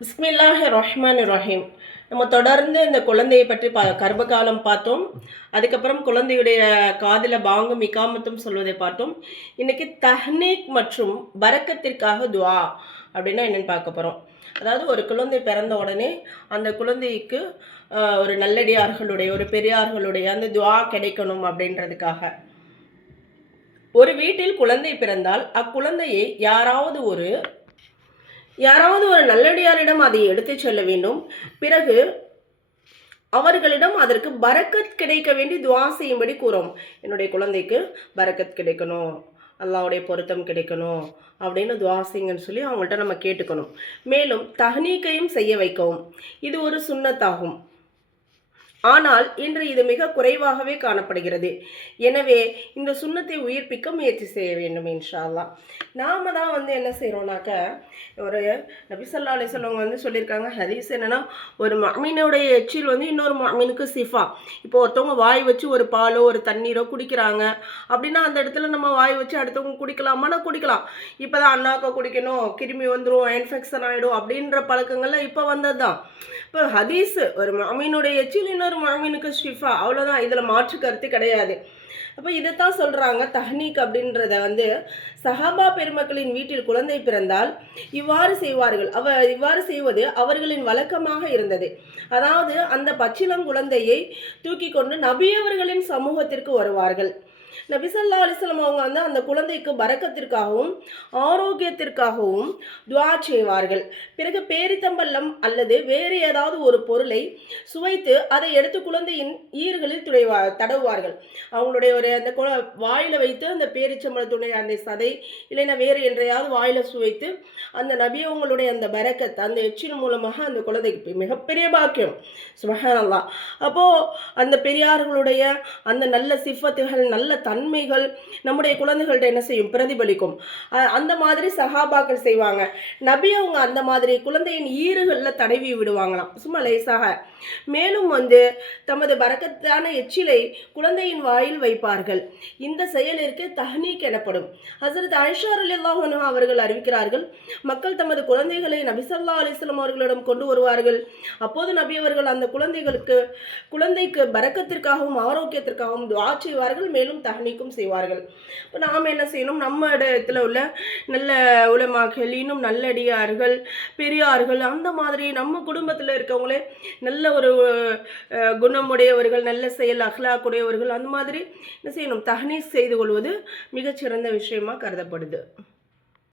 பிஸ்மில்லாஹிர் ரஹ்மானிர் ரஹீம். நம்ம தொடர்ந்து இந்த குழந்தையை பற்றி கர்ப்பகாலம் பார்த்தோம். அதுக்கப்புறம் குழந்தையுடைய காதில் பாங்கும் இக்காமத்தும் சொல்வதை பார்த்தோம். இன்னைக்கு தஹ்னீக் மற்றும் பரக்கத்திற்காக துஆ அப்படின்னா என்னன்னு பார்க்க போகிறோம். அதாவது ஒரு குழந்தை பிறந்த உடனே அந்த குழந்தைக்கு ஒரு நல்லடியார்களுடைய ஒரு பெரியார்களுடைய அந்த துஆ கிடைக்கணும் அப்படின்றதுக்காக. ஒரு வீட்டில் குழந்தை பிறந்தால் அக்குழந்தையை யாராவது ஒரு நல்லடியாரிடம் அதை எடுத்துச் செல்ல வேண்டும். பிறகு அவர்களிடம் அதற்கு பரக்கத் கிடைக்க வேண்டி துஆ செய்யும்படி கூறும். என்னுடைய குழந்தைக்கு பரக்கத் கிடைக்கணும், அல்லாஹ்வுடைய பொருத்தம் கிடைக்கணும் அப்படின்னு துஆ செய்யுங்கன்னு சொல்லி அவங்கள்ட்ட நம்ம கேட்டுக்கணும். மேலும் தஹ்னீக்கையும் செய்ய வைக்கவும். இது ஒரு சுன்னத்தாகும். ஆனால் இன்று இது மிக குறைவாகவே காணப்படுகிறது. எனவே இந்த சுன்னத்தை உயிர்ப்பிக்க முயற்சி செய்ய வேண்டும் இன்ஷா அல்லாஹ். நாம தான் என்ன செய்கிறோம்னாக்க, ஒரு நபி ஸல்லல்லாஹு அலைஹி வஸல்லம் சொல்லியிருக்காங்க. ஹதீஸ் என்னன்னா, ஒரு முஃமினுடைய எச்சில் இன்னொரு முஃமினுக்கு சிஃபா. இப்போ ஒருத்தவங்க வாய் வச்சு ஒரு பாலோ ஒரு தண்ணீரோ குடிக்கிறாங்க அப்படின்னா, அந்த இடத்துல நம்ம வாய் வச்சு அடுத்தவங்க குடிக்கலாமான்னா குடிக்கலாம். இப்போ தான் அண்ணாக்க குடிக்கணும், கிருமி வந்துடும், இன்ஃபெக்ஷன் ஆகிடும் அப்படின்ற பழக்கங்கள்லாம் இப்போ வந்தது தான். இப்போ ஹதீஸ் ஒரு முஃமினுடைய எச்சில் இன்னொரு முஃமினுக்கு ஷிஃபா, அவ்வளோதான். இதில் மாற்று கருத்து கிடையாது. அப்போ இதைத்தான் சொல்கிறாங்க. தஹ்னீக் அப்படின்றத சஹாபா பெருமக்களின் வீட்டில் குழந்தை பிறந்தால் இவ்வாறு செய்வார்கள். இவ்வாறு செய்வது அவர்களின் வழக்கமாக இருந்தது. அதாவது அந்த பச்சிளம் குழந்தையை தூக்கி கொண்டு நபியவர்களின் சமூகத்திற்கு வருவார்கள். நபி ஸல்லல்லாஹு அலைஹி வஸல்லம் அவங்க அந்த குழந்தைக்கு பரக்கத்திற்காகவும் ஆரோக்கியத்திற்காகவும் துஆ செய்வார்கள். பிறகு பேரித்தம்பள்ளம் அல்லது வேறு ஏதாவது ஒரு பொருளை சுவைத்து அதை எடுத்து குழந்தையின் ஈறுகளில் தடவுவார்கள். அவங்களுடைய அந்த வாயில் வைத்து அந்த பேரிச்சம்பழத்துடைய அந்த சதை இல்லைன்னா வேறு என்றையாவது வாயில் சுவைத்து அந்த நபியவங்களுடைய அந்த பரக்கத் அந்த எச்சின் மூலமாக அந்த குழந்தைக்கு மிகப்பெரிய பாக்கியம். சுப்ஹானல்லாஹ். அப்போது அந்த பெரியார்களுடைய அந்த நல்ல சிஃபத்துகள் நல்ல தன்மைகள் நம்முடைய குழந்தைகள்கிட்ட என்ன செய்யும்? பிரதிபலிக்கும். அந்த மாதிரி சஹாபாக்கள் செய்வாங்க. நபி அவங்க அந்த மாதிரி குழந்தையின் ஈறுகளில் தடவி விடுவாங்களாம், சும்மா லேசாக. மேலும் தமது பரக்கத்தான எச்சிலை குழந்தையின் வாயில் வைப்பார்கள். இந்த செயலிற்கு தஹ்னீக் எனப்படும். ஹஸரத் ஆயிஷா ரலியல்லாஹு அன்ஹா அவர்கள் அறிவிக்கிறார்கள், மக்கள் தமது குழந்தைகளை நபி ஸல்லல்லாஹு அலைஹி வஸல்லம் அவர்களிடம் கொண்டு வருவார்கள். அப்போது நபி அவர்கள் அந்த குழந்தைக்கு பரக்கத்திற்காகவும் ஆரோக்கியத்திற்காகவும் துஆ செய்வார்கள். மேலும் தஹ்னீக்கும் செய்வார்கள். இப்போ நாம் என்ன செய்யணும்? நம்ம இடத்துல உள்ள நல்ல உலமாக்கள், இன்னும் நல்லடியார்கள், பெரியார்கள், அந்த மாதிரி நம்ம குடும்பத்தில் இருக்கவங்களே நல்ல ஒரு குணமுடையவர்கள், நல்ல செயல் அஹ்லாக்குடையவர்கள், அந்த மாதிரி என்ன செய்யணும்? தஹ்னீக் செய்து கொள்வது மிகச்சிறந்த விஷயமாக கருதப்படுது.